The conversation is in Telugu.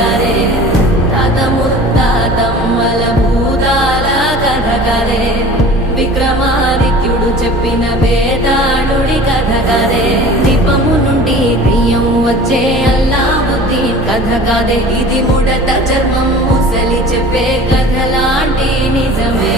కరే తాత ముత్తాతమ్మల భూతాల కథ కరే విక్రమాదిత్యుడు చెప్పిన వేదాళుడి కథ కరే దీపము నుండి బియ్యం వచ్చే అల్లావుద్దీన్ కథ కాదే ఇది ముడత చర్మం ముసలి చెప్పే కథ లాంటి నిజమే